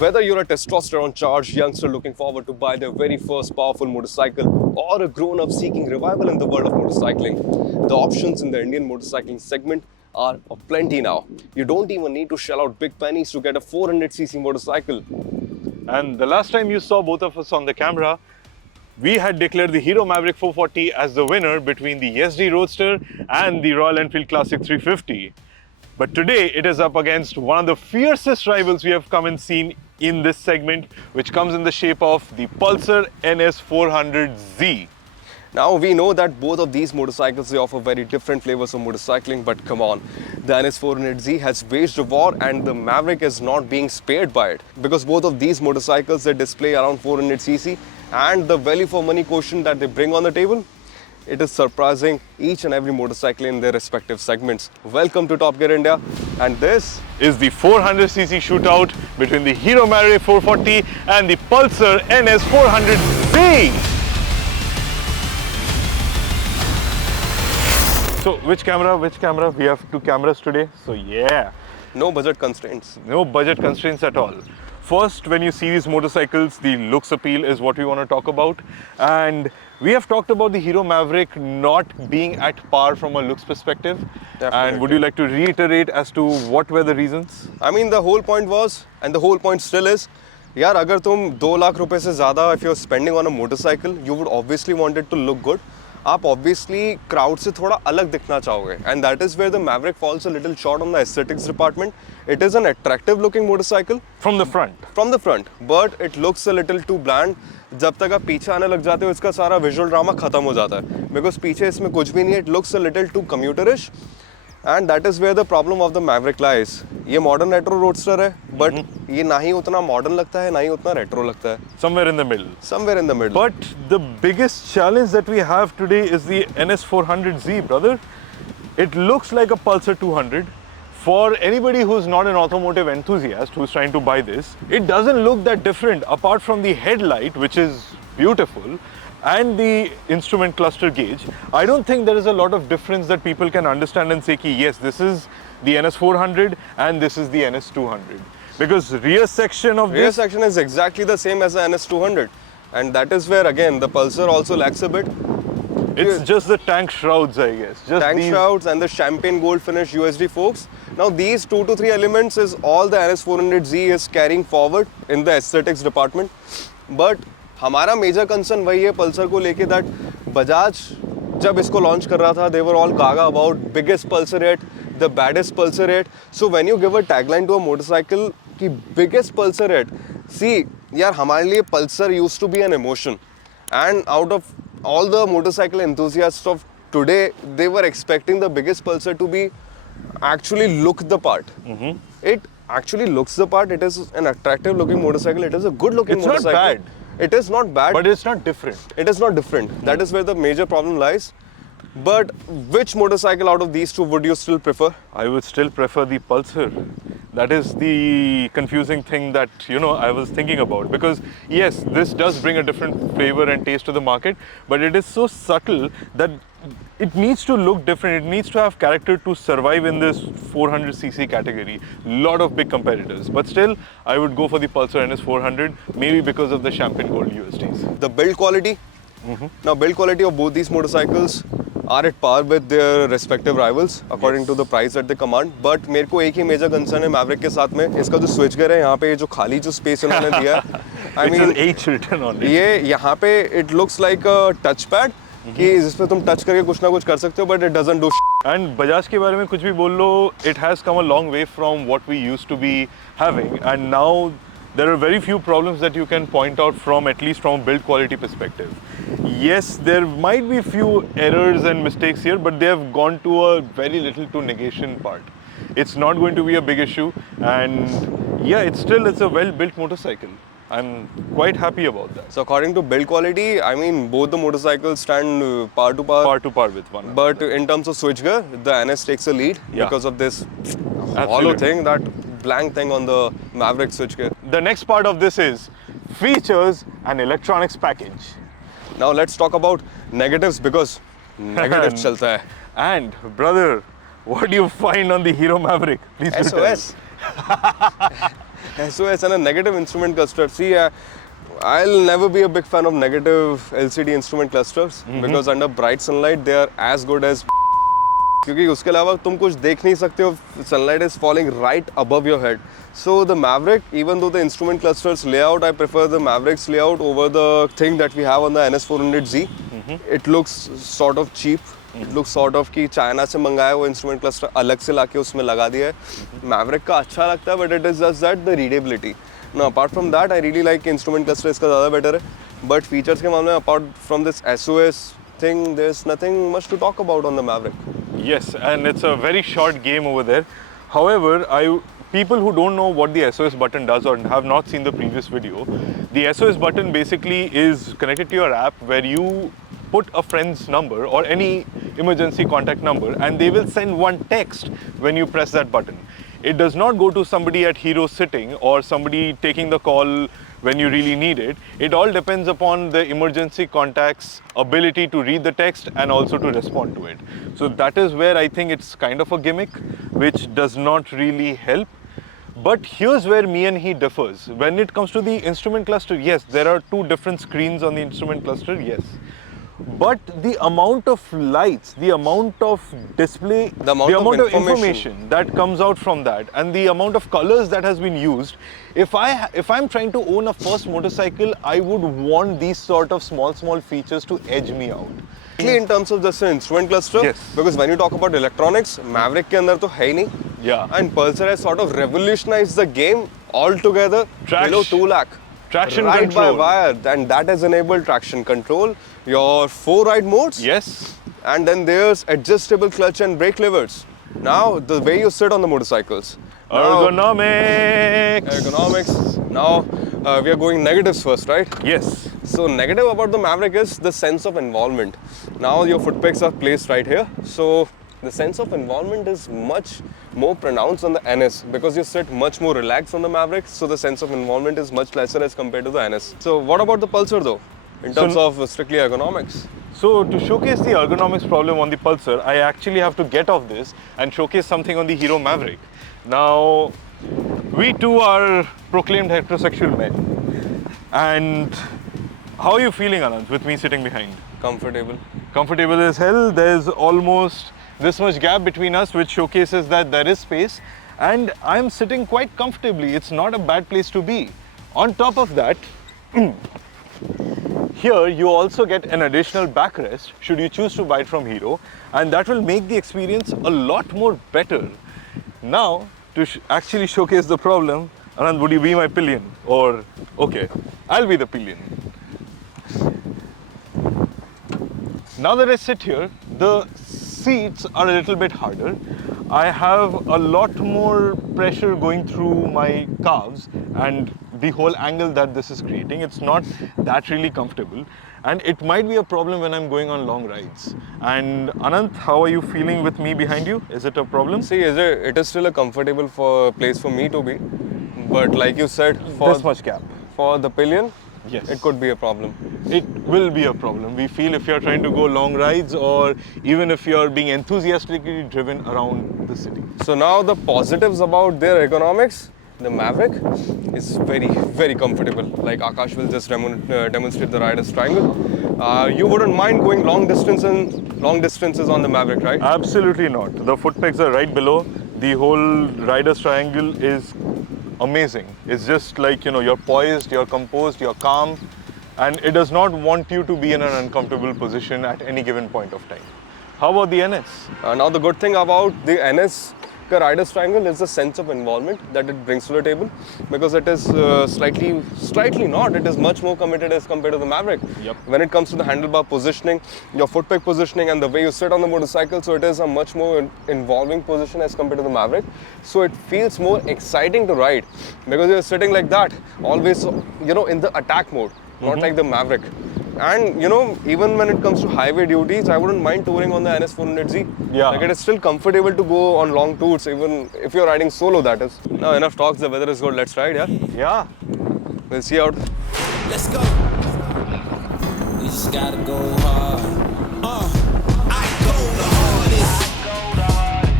Whether you're a testosterone-charged youngster looking forward to buy their very first powerful motorcycle or a grown-up seeking revival in the world of motorcycling, the options in the Indian motorcycling segment are aplenty now. You don't even need to shell out big pennies to get a 400cc motorcycle. And the last time you saw both of us on the camera, we had declared the Hero Maverick 440 as the winner between the SD Roadster and the Royal Enfield Classic 350. But today it is up against one of the fiercest rivals we have come and seen in this segment, which comes in the shape of the Pulsar NS400Z. Now we know that both of these motorcycles, they offer very different flavors of motorcycling, but come on, the NS400Z has waged a war and the Maverick is not being spared by it. Because both of these motorcycles, they display around 400cc and the value for money quotient that they bring on the table, it is surprising each and every motorcycle in their respective segments. Welcome to Top Gear India, and this is the 400cc shootout between the Hero Maverick 440 and the Pulsar NS400Z. So which camera? We have two cameras today. So yeah. no budget constraints. No budget constraints at all. First, when you see these motorcycles, the looks appeal is what we want to talk about. And we have talked about the Hero Maverick not being at par from a looks perspective. Definitely. And would you like to reiterate as to what were the reasons? I mean, the whole point was, and the whole point still is, यार अगर तुम 2 लाख रुपए से ज़्यादा if you're spending on a motorcycle, you would obviously want it to look good. आप obviously crowd से थोड़ा अलग दिखना चाहोगे, and that is where the Maverick falls a little short on the aesthetics department. It is an attractive looking motorcycle From the front. but it looks a little too bland. जब तक आप पीछे आने लग जाते हो इसका सारा visual drama खत्म हो जाता है, because पीछे इसमें कुछ भी नहीं है. It looks a little too commuterish, and that is where the problem of the Maverick lies. ये modern retro roadster है, but ये ना ही उतना modern लगता है, ना ही उतना retro लगता है. Somewhere in the middle. Somewhere in the middle. But the biggest challenge that we have today is the NS400Z, brother. It looks like a Pulsar 200. For anybody who's not an automotive enthusiast who's trying to buy this, it doesn't look that different apart from the headlight, which is beautiful, and the instrument cluster gauge. I don't think there is a lot of difference that people can understand and say, yes, this is the NS400 and this is the NS200. Because rear section is exactly the same as the NS200. And that is where, again, the Pulsar also lacks a bit. It's just the tank shrouds, I guess. Just tank these shrouds and the champagne gold finish USD forks. Now these 2 to 3 elements is all the NS400Z is carrying forward in the aesthetics department. But हमारा major concern वही है Pulsar को लेके that Bajaj जब इसको launch कर रहा था, they were all gaga about biggest Pulsar yet, the baddest Pulsar yet. So when you give a tagline to a motorcycle कि biggest Pulsar yet, see यार हमारे लिए Pulsar used to be an emotion, and out of all the motorcycle enthusiasts of today, they were expecting the biggest Pulsar to be actually look the part. It actually looks the part. It is an attractive looking motorcycle. It is a good looking motorcycle. It's not bad. It is not bad. But it's not different. It is not different. That is where the major problem lies. But which motorcycle out of these two would you still prefer? I would still prefer the Pulsar. That is the confusing thing that, I was thinking about. Because yes, this does bring a different flavor and taste to the market, but it is so subtle that it needs to look different. It needs to have character to survive in this 400cc category. Lot of big competitors. But still, I would go for the Pulsar NS400, maybe because of the champagne gold USDs. The build quality. Now, build quality of both these motorcycles are at par with their respective rivals according to the price that they command. But मेरे को एक ही major concern है Maverick के साथ में, इसका जो switch gear है यहाँ पे जो खाली जो space इन्होंने दिया है, I mean H written on it. ये यहाँ पे it looks like a touchpad कि जिसपे तुम touch करके कुछ ना कुछ कर सकते हो, but it doesn't do And Bajaj के बारे में कुछ भी बोल लो, it has come a long way from what we used to be having, and now there are very few problems that you can point out from, at least from a build quality perspective. Yes, there might be few errors and mistakes here, but they have gone to a very little to negation part. It's not going to be a big issue, and yeah, it's a well-built motorcycle. I'm quite happy about that. So according to build quality, I mean both the motorcycles stand par to par. Par to par with one. But in terms of switchgear, the NS takes a lead because of this hollow thing, that blank thing on the Maverick switchgear. The next part of this is features and electronics package. Now let's talk about negatives, because negatives chalta hai. And brother, what do you find on the Hero Maverick? Please do tell. SOS. SOS and a negative instrument cluster. See, I'll never be a big fan of negative LCD instrument clusters because under bright sunlight they are as good as. क्योंकि उसके अलावा तुम कुछ देख नहीं सकते हो. Sunlight is falling right above your head. So the Maverick, even though the instrument clusters layout, I prefer the Maverick's layout over the thing that we have on the NS400Z. It looks sort of cheap. It looks sort of कि China से मंगाया वो instrument cluster अलग से लाके उसमें लगा दिया है. Maverick का अच्छा लगता है, but it is just that the readability. Now apart from that, I really like instrument cluster, इसका ज़्यादा better है. But features के मामले में apart from this SOS thing, there's nothing much to talk about on the Maverick. Yes, and it's a very short game over there. However, people who don't know what the SOS button does or have not seen the previous video, the SOS button basically is connected to your app where you put a friend's number or any emergency contact number and they will send one text when you press that button. It does not go to somebody at Hero sitting or somebody taking the call when you really need it. It all depends upon the emergency contact's ability to read the text and also to respond to it. So that is where I think it's kind of a gimmick which does not really help. But here's where me and he differs. When it comes to the instrument cluster, yes, there are two different screens on the instrument cluster, yes. But the amount of lights, the amount of display, the amount of information that comes out from that, and the amount of colors that has been used, if I'm trying to own a first motorcycle, I would want these sort of small features to edge me out. In terms of just an instrument cluster, yes. Because when you talk about electronics, Maverick के अंदर तो है ही नहीं. Yeah. And Pulsar has sort of revolutionized the game altogether below 2 lakh. Traction ride control. by wire, and that has enabled traction control, your 4 ride modes. Yes. And then there's adjustable clutch and brake levers. Now, the way you sit on the motorcycles. Ergonomics. Now, we are going negatives first, right? Yes. So, negative about the Maverick is the sense of involvement. Now, your foot pegs are placed right here. So, the sense of involvement is much more pronounced on the NS because you sit much more relaxed on the Maverick. So, the sense of involvement is much lesser as compared to the NS. So, what about the Pulsar though? In terms of strictly ergonomics? So to showcase the ergonomics problem on the Pulsar, I actually have to get off this and showcase something on the Hero Maverick. Now, we two are proclaimed heterosexual men. And how are you feeling, Anand, with me sitting behind? Comfortable. Comfortable as hell. There's almost this much gap between us, which showcases that there is space. And I'm sitting quite comfortably. It's not a bad place to be. On top of that, here you also get an additional backrest should you choose to buy it from Hero, and that will make the experience a lot more better. Now, to actually showcase the problem, Anand, would you be my pillion? Or, okay, I'll be the pillion. Now that I sit here, the seats are a little bit harder. I have a lot more pressure going through my calves and the whole angle that this is creating. It's not that really comfortable, and it might be a problem when I'm going on long rides. And Anant, how are you feeling with me behind you? Is it a problem? See, it is still a comfortable place for me to be, but like you said, for this much gap. For the pillion, yes, it could be a problem. It will be a problem. We feel if you're trying to go long rides or even if you're being enthusiastically driven around the city. So now the positives about their ergonomics. The Maverick is very, very comfortable. Like Akash will just demonstrate the rider's triangle. You wouldn't mind going long distances on the Maverick, right? Absolutely not. The foot pegs are right below. The whole rider's triangle is amazing. It's just like, you're poised, you're composed, you're calm, and it does not want you to be in an uncomfortable position at any given point of time. How about the NS? Now the good thing about the NS rider's triangle is the sense of involvement that it brings to the table, because it is slightly not. It is much more committed as compared to the Maverick. Yep. When it comes to the handlebar positioning, your foot peg positioning, and the way you sit on the motorcycle, so it is a much more involving position as compared to the Maverick. So it feels more exciting to ride because you're sitting like that, always, in the attack mode, not like the Maverick. And even when it comes to highway duties, I wouldn't mind touring on the NS400Z. Yeah. Like, it is still comfortable to go on long tours, even if you're riding solo, that is. Now enough talks, the weather is good, let's ride, yeah? Yeah. We'll see out. Let's go. We just gotta go hard. I go the hardest.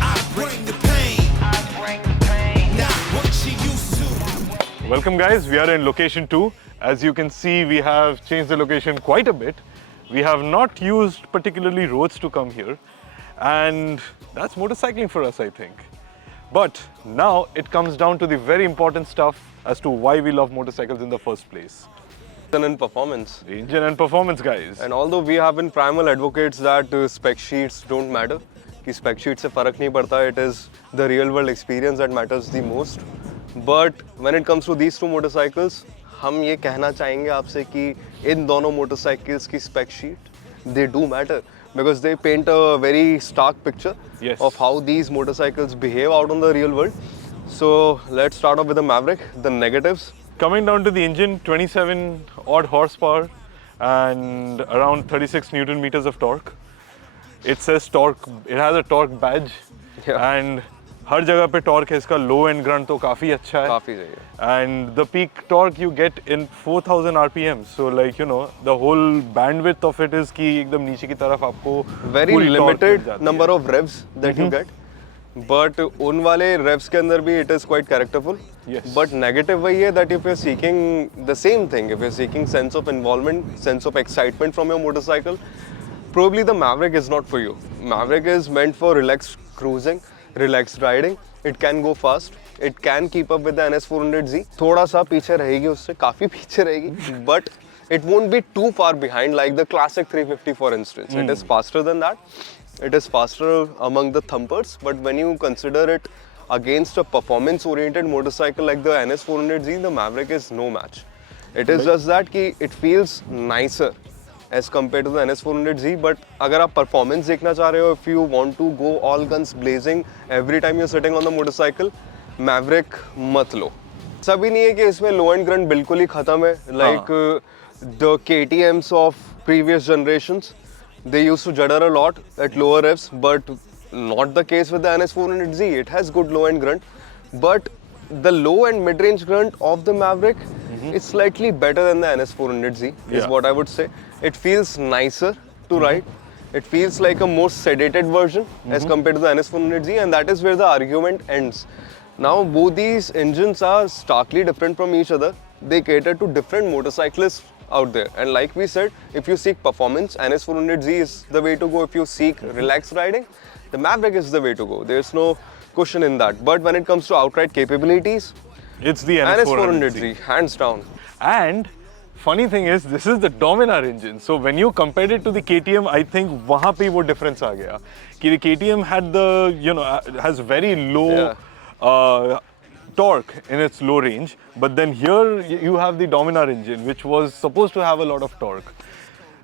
I bring the pain. Not what you used to. Welcome guys, we are in location 2. As you can see, we have changed the location quite a bit. We have not used particularly roads to come here, and that's motorcycling for us, I think. But now it comes down to the very important stuff as to why we love motorcycles in the first place. And performance. The engine and performance, guys. And although we have been primal advocates that spec sheets don't matter, कि spec sheet से फर्क नहीं पड़ता, it is the real world experience that matters the most. But when it comes to these two motorcycles, हम ये कहना चाहेंगे आपसे कि इन दोनों motorcycles की spec sheet, they do matter because they paint a very stark picture Yes. of how these motorcycles behave out on the real world. So let's start off with the Maverick, the negatives. Coming down to the engine, 27 odd horsepower and around 36 Newton meters of torque. It says torque, it has a torque badge, Yeah. and हर जगह पे torque है इसका. Low end grunt तो काफी अच्छा है. काफी सही है. And the peak torque you get in 4000 RPM. So like, you know, the whole bandwidth of it is कि एकदम नीचे की तरफ आपको Very पूरी torque मिल limited जाती number है. of revs that you get. But उन वाले revs के अंदर भी it is quite characterful. Yes. But negative वही है that if you're seeking the same thing, if you're seeking sense of involvement, sense of excitement from your motorcycle, probably the Maverick is not for you. Maverick is meant for relaxed cruising, relaxed riding. It can go fast. It can keep up with the NS400Z. थोड़ा सा पीछे रहेगी उससे, काफी पीछे रहेगी. But it won't be too far behind like the classic 350 for instance. It is faster than that. It is faster among the thumpers, but when you consider it against a performance-oriented motorcycle like the NS400Z, the Maverick is no match. It is just that कि it feels nicer as compared to the NS400Z. But अगर आप performance देखना चाह रहे हो, if you want to go all guns blazing every time you're sitting on the motorcycle, Maverick मत लो. सभी नहीं है कि इसमें low end grunt बिल्कुल ही खत्म है. Like the KTMs of previous generations. They used to judder a lot at lower revs, but not the case with the NS400Z. It has good low end grunt, but the low and mid range grunt of the Maverick is slightly better than the NS400Z, is Yeah. what I would say. It feels nicer to ride. It feels like a more sedated version as compared to the NS400Z, and that is where the argument ends. Now, both these engines are starkly different from each other. They cater to different motorcyclists out there, and like we said, if you seek performance, NS400Z is the way to go. If you seek relaxed riding, the Maverick is the way to go. There's no cushion in that. But when it comes to outright capabilities, It's the NS400Z, hands down. And funny thing is, this is the Dominar engine. So when you compared it to the KTM, I think वहाँ पे वो difference आ गया. कि the KTM had the, you know, has very low torque in its low range, but then here you have the Dominar engine, which was supposed to have a lot of torque.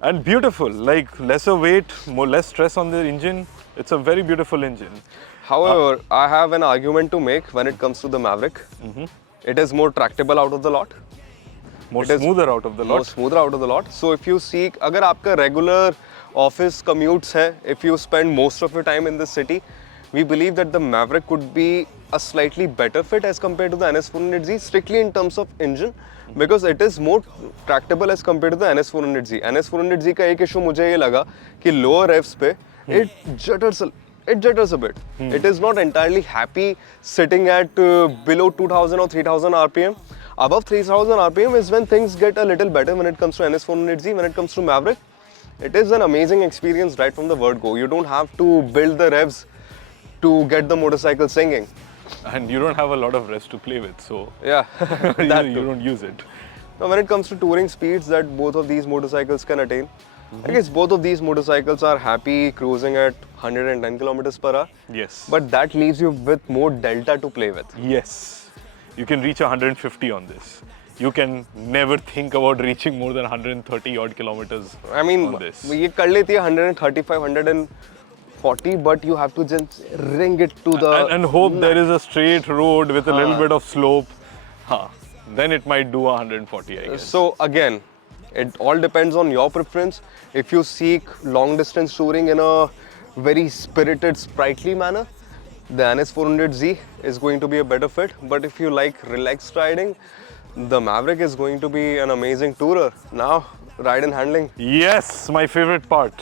And beautiful, like lesser weight, less stress on the engine. It's a very beautiful engine. However, I have an argument to make when it comes to the Maverick. It is more tractable out of the lot. More It is smoother out of the More lot. smoother out of the lot. So if you seek, अगर आपका regular office commutes है, if you spend most of your time in the city, we believe that the Maverick could be a slightly better fit as compared to the NS400Z, strictly in terms of engine, because it is more tractable as compared to the NS400Z. NS400Z का एक issue मुझे ये लगा कि lower revs पे it jutters a bit. It is not entirely happy sitting at below 2000 or 3000 RPM. Above 3000 RPM is when things get a little better when it comes to NS400Z. When it comes to Maverick, it is an amazing experience right from the word go. You don't have to build the revs to get the motorcycle singing. And you don't have a lot of rest to play with, so Yeah, that you too. don't use it. Now, when it comes to touring speeds that both of these motorcycles can attain, I guess both of these motorcycles are happy cruising at 110 kilometers per hour. Yes. But that leaves you with more delta to play with. Yes, you can reach 150 on this. You can never think about reaching more than 130 odd kilometers I mean, on this. ये कर लेती है 135, 140, but you have to just ring it to the And hope there is a straight road with a little bit of slope. Then it might do 140, I guess. So again, it all depends on your preference. If you seek long distance touring in a very spirited, sprightly manner, the NS400Z is going to be a better fit. But if you like relaxed riding, the Maverick is going to be an amazing tourer. Now, ride and handling. Yes, my favorite part.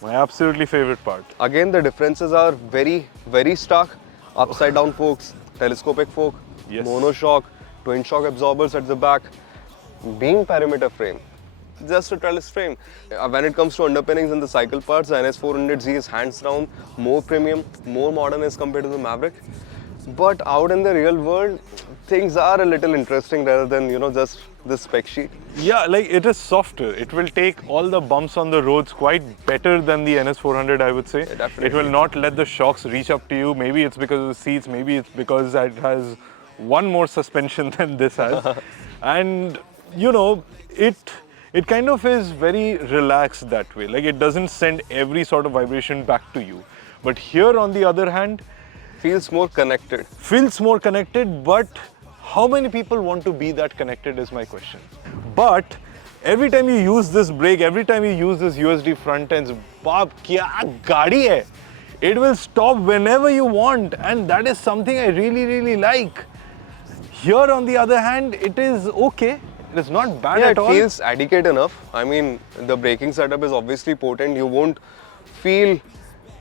My absolutely favorite part. Again, the differences are very, very stark. Upside down forks, telescopic fork, Yes. monoshock, twin shock absorbers at the back, beam perimeter frame, just a trellis frame. When it comes to underpinnings and the cycle parts, the NS400Z is hands down more premium, more modern as compared to the Maverick. But out in the real world, things are a little interesting rather than, you know, just this spec sheet. Yeah, like it is softer. It will take all the bumps on the roads quite better than the NS400, I would say. Definitely. It will not let the shocks reach up to you. Maybe it's because of the seats, maybe it's because it has one more suspension than this has. And, you know, it kind of is very relaxed that way. Like it doesn't send every sort of vibration back to you. But here, on the other hand, Feels more connected. feels more connected, but how many people want to be that connected is my question. But every time you use this brake, every time you use this USD front ends, baap kya gaadi hai? It will stop whenever you want, and that is something I really like. Here, on the other hand, it is okay. It is not bad Yeah, at it all. feels adequate enough. I mean, the braking setup is obviously potent. You won't feel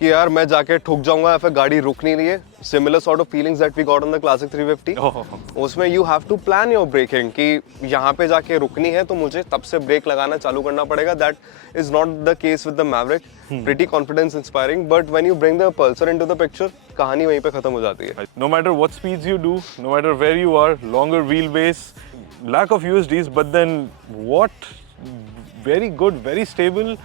कि यार मैं जाके ठुक जाऊंगा या फिर गाड़ी रुक नहीं रही है. Similar sort of feelings that we got on the Classic 350. Oh. उसमें you have to plan your braking कि यहाँ पे जाके रुकनी है तो मुझे तब से ब्रेक लगाना चालू करना पड़ेगा. That is not the case with the Maverick. Pretty confidence inspiring, but when you bring the Pulsar into the picture, कहानी वहीं पे खत्म हो जाती है. No matter what speeds you do, no matter where you are, longer wheelbase, lack of USDs, but then what? Very good, very stable.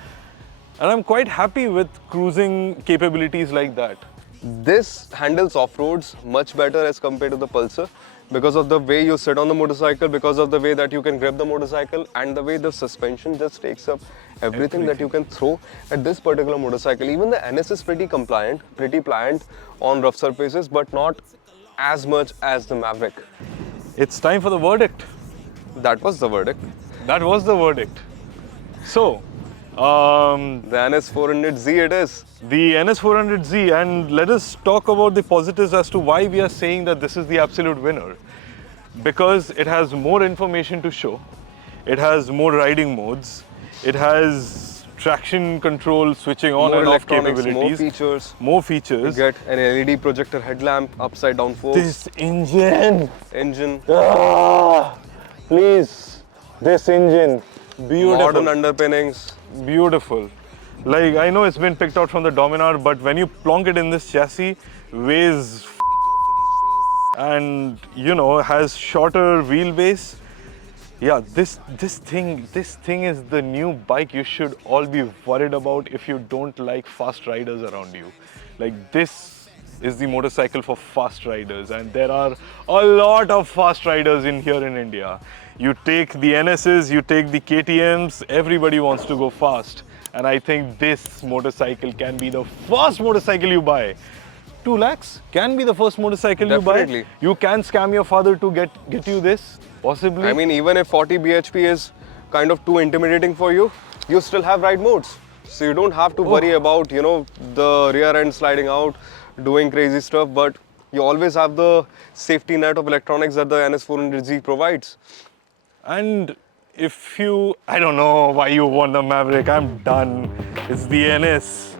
And I'm quite happy with cruising capabilities like that. This handles off-roads much better as compared to the Pulsar because of the way you sit on the motorcycle, because of the way that you can grip the motorcycle, and the way the suspension just takes up everything that you can throw at this particular motorcycle. Even the NS is pretty compliant, pretty pliant on rough surfaces, but not as much as the Maverick. It's time for the verdict. That was the verdict. That was the verdict. So, The NS 400Z it is. the NS400Z, and let us talk about the positives as to why we are saying that this is the absolute winner. Because it has more information to show, it has more riding modes, it has traction control, switching on More and off electronics, capabilities, more features. more features. Get an LED projector headlamp, upside down forks, This engine, engine, please, this engine, beautiful. modern underpinnings. Beautiful. Like, I know it's been picked out from the Dominar, but when you plonk it in this chassis, weighs and, you know, has shorter wheelbase. Yeah, this thing is the new bike you should all be worried about if you don't like fast riders around you. Like, this is the motorcycle for fast riders, and there are a lot of fast riders in here in India. You take the NSs, you take the KTMs, everybody wants to go fast. And I think this motorcycle can be the first motorcycle you buy. 2 lakhs can be the first motorcycle you buy. Definitely. You can scam your father to get you this, possibly. I mean, even if 40 bhp is kind of too intimidating for you, you still have ride modes. So you don't have to worry about, you know, the rear end sliding out, doing crazy stuff, but you always have the safety net of electronics that the NS400Z provides. And if you, I don't know why you want the Maverick, I'm done. It's the NS.